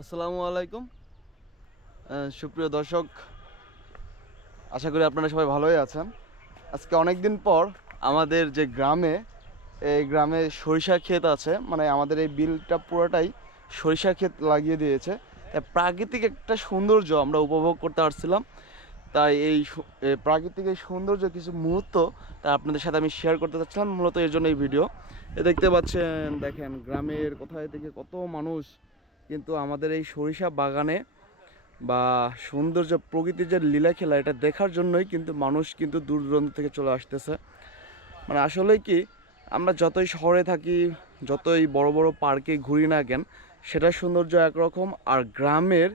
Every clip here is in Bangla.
আসসালামু আলাইকুম। সুপ্রিয় দর্শক, আশা করি আপনারা সবাই ভালোই আছেন। আজকে অনেক দিন পর আমাদের যে গ্রামে, এই গ্রামে সরিষা ক্ষেত আছে মানে আমাদের এই বিলটা পুরোটাই সরিষা ক্ষেত লাগিয়ে দিয়েছে। তাই প্রাকৃতিক একটা সৌন্দর্য আমরা উপভোগ করতে পারছিলাম। তাই এই প্রাকৃতিক এই সৌন্দর্য কিছু মুহূর্ত তা আপনাদের সাথে আমি শেয়ার করতে চাচ্ছিলাম, মূলত এর জন্য এই ভিডিও এ দেখতে পাচ্ছেন, দেখেন, গ্রামের কোথায় থেকে কত মানুষ কিন্তু আমাদের এই সরিষা বাগানে বা সৌন্দর্য প্রকৃতির যে লীলা খেলা, এটা দেখার জন্যই কিন্তু মানুষ কিন্তু দূর দূরান্ত থেকে চলে আসতেছে। মানে আসলে কি, আমরা যতই শহরে থাকি, যতই বড় বড় পার্কে ঘুরি না কেন, সেটার সৌন্দর্য একরকম। আর গ্রামের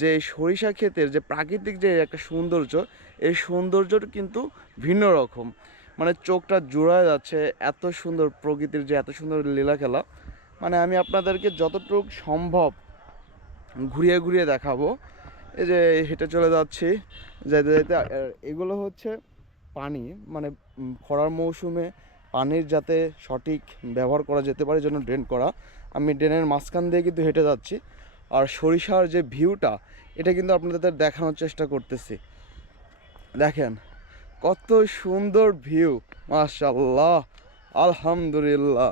যে সরিষা ক্ষেতের যে প্রাকৃতিক যে একটা সৌন্দর্য, এই সৌন্দর্যটা কিন্তু ভিন্ন রকম। মানে চোখটা জোড়ায় যাচ্ছে এত সুন্দর প্রকৃতির যে এত সুন্দর লীলা খেলা। মানে আমি আপনাদেরকে যতটুকু সম্ভব ঘুরিয়ে ঘুরিয়ে দেখাবো। এই যে হেঁটে চলে যাচ্ছি, যাইতে যাইতে এগুলো হচ্ছে পানি মানে খরার মৌসুমে পানির যাতে সঠিক ব্যবহার করা যেতে পারে জন্য ড্রেন করা। আমি ড্রেনের মাঝখান দিয়ে কিন্তু হেঁটে যাচ্ছি, আর সরিষার যে ভিউটা, এটা কিন্তু আপনাদের দেখানোর চেষ্টা করতেছি। দেখেন, কত সুন্দর ভিউ মাশাল্লাহ আলহামদুলিল্লাহ।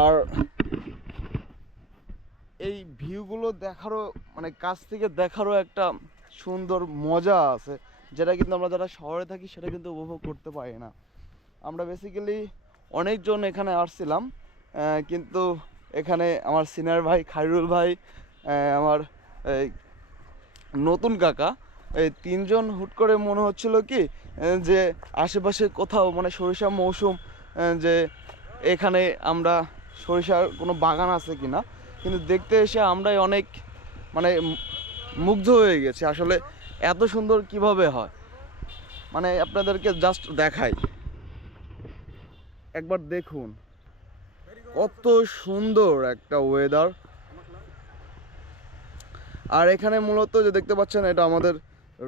আর এই ভিউগুলো দেখারও মানে কাছ থেকে দেখারও একটা সুন্দর মজা আছে, যেটা কিন্তু আমরা যারা শহরে থাকি সেটা কিন্তু উপভোগ করতে পারি না। আমরা বেসিক্যালি অনেকজন এখানে আসছিলাম কিন্তু এখানে আমার সিনিয়র ভাই খাইরুল ভাই আমার এই নতুন কাকা, এই তিনজন হুট করে মনে হচ্ছিল কি যে আশেপাশে কোথাও মানে সরিষা মৌসুম যে এখানে আমরা সরিষার কোনো বাগান আছে কিনা, কিন্তু দেখতে এসে আমরাই অনেক মানে মুগ্ধ হয়ে গেছি। আসলে এত সুন্দর কীভাবে হয়? মানে আপনাদেরকে জাস্ট দেখাই। একবার দেখুন, কত সুন্দর একটা ওয়েদার আর এখানে মূলত যে দেখতে পাচ্ছেন, এটা আমাদের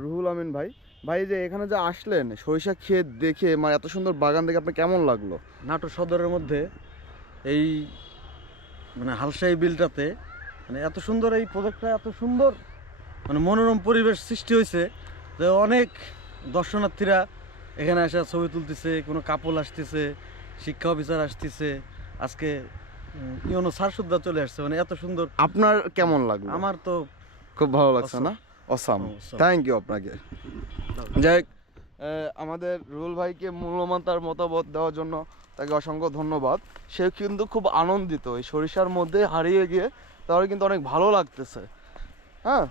রুহুল আমিন ভাই। ভাই যে এখানে যে আসলেন, সরিষা ক্ষেত দেখে মানে এত সুন্দর বাগান দেখে আপনার কেমন লাগল? নাটোর সদরের মধ্যে এই মানে হালসাই বিলটাতে মানে এত সুন্দর এই প্রজেক্টটা এত সুন্দর মানে মনোরম পরিবেশ সৃষ্টি হয়েছে যে অনেক দর্শনার্থীরা এখানে এসে ছবি তুলতেছে কোনো কাপল আসতেছে শিক্ষা অফিসার আসতেছে আজকে ইউনো সার সুদ্ধা চলে আসছে মানে এত সুন্দর। আপনার কেমন লাগল? আমার তো খুব ভালো লাগছে না? অসাম থ্যাংক ইউ আপনাকে। যাই আমাদের রুহুল ভাইকে মূল্যবান তার মতামত দেওয়ার জন্য তাকে অসংখ্য ধন্যবাদ। সে কিন্তু খুব আনন্দিত, এই সরিষার মধ্যে হারিয়ে গিয়ে তাহলে কিন্তু অনেক ভালো লাগতেছে। হ্যাঁ?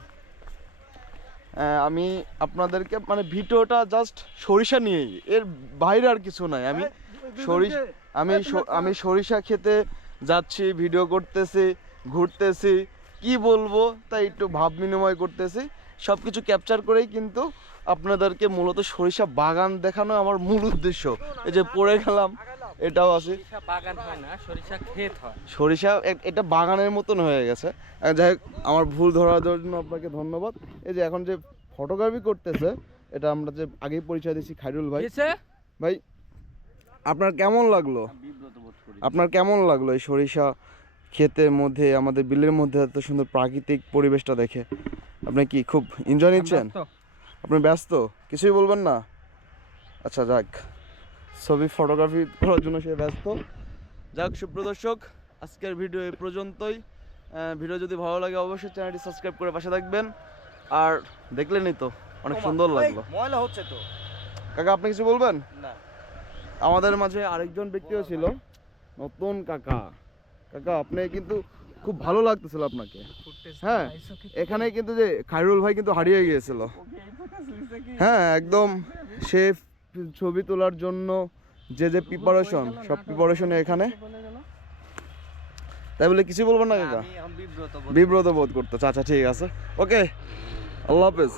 আমি আপনাদেরকে মানে ভিডিওটা জাস্ট সরিষা নিয়েই, এর বাইরে আর কিছু নাই। আমি সরিষা আমি আমি সরিষা খেতে যাচ্ছি, ভিডিও করতেছি, ঘুরতেছি, কি বলব তাই একটু ভাব বিনিময় করতেছি। সব কিছু ক্যাপচার করেই কিন্তু আপনাদেরকে মূলত সরিষা বাগান দেখানো আমার মূল উদ্দেশ্য। এই যে পড়ে গেলাম এটাও আছে। সরিষা বাগান হয় না সরিষা ক্ষেত হয়। সরিষা এটা বাগানের মতন হয়ে গেছে। যাই হোক আমার ভুল ধরার জন্য আপনাকে ধন্যবাদ। এই যে এখন যে ফটোগ্রাফি করতেছে এটা আমরা যে আগেই পরিচয় দিয়েছি খাইরুল ভাই। ভাই আপনার কেমন লাগল? আপনার কেমন লাগল এই সরিষা ক্ষেতের মধ্যে আমাদের বিলের মধ্যে এত সুন্দর প্রাকৃতিক পরিবেশটা দেখে? আপনি কি খুব এনজয় নিচ্ছেন? আপনি ব্যস্ত? কিছুই বলবেন না? আচ্ছা যাক। ছবি ফটোগ্রাফি করার জন্য সে ব্যস্ত। যাক সুপ্রদর্শক আজকের ভিডিও এই পর্যন্তই। ভিডিও যদি ভালো লাগে অবশ্যই চ্যানেলটি সাবস্ক্রাইব করে পাশে থাকবেন। আর দেখলেনই তো অনেক সুন্দর লাগল। ময়লা হচ্ছে তো। কাকা আপনি কিছু বলবেন? না। আমাদের মাঝে আরেকজন ব্যক্তিও ছিল। নতুন কাকা। কাকা আপনি কিন্তু খুব ভালো লাগতেছিল আপনাকে। হ্যাঁ এখানে কিন্তু। যে খাইরুল ভাই কিন্তু হারিয়ে গিয়েছিল। হ্যাঁ একদম সে ছবি তোলার জন্য যে যে প্রিপারেশন সব প্রিপারেশন এখানে। তাই বলে কিছু বলব না কাকা? বিব্রত বোধ করতো আচ্ছা ঠিক আছে। ওকে আল্লাহ হাফেজ।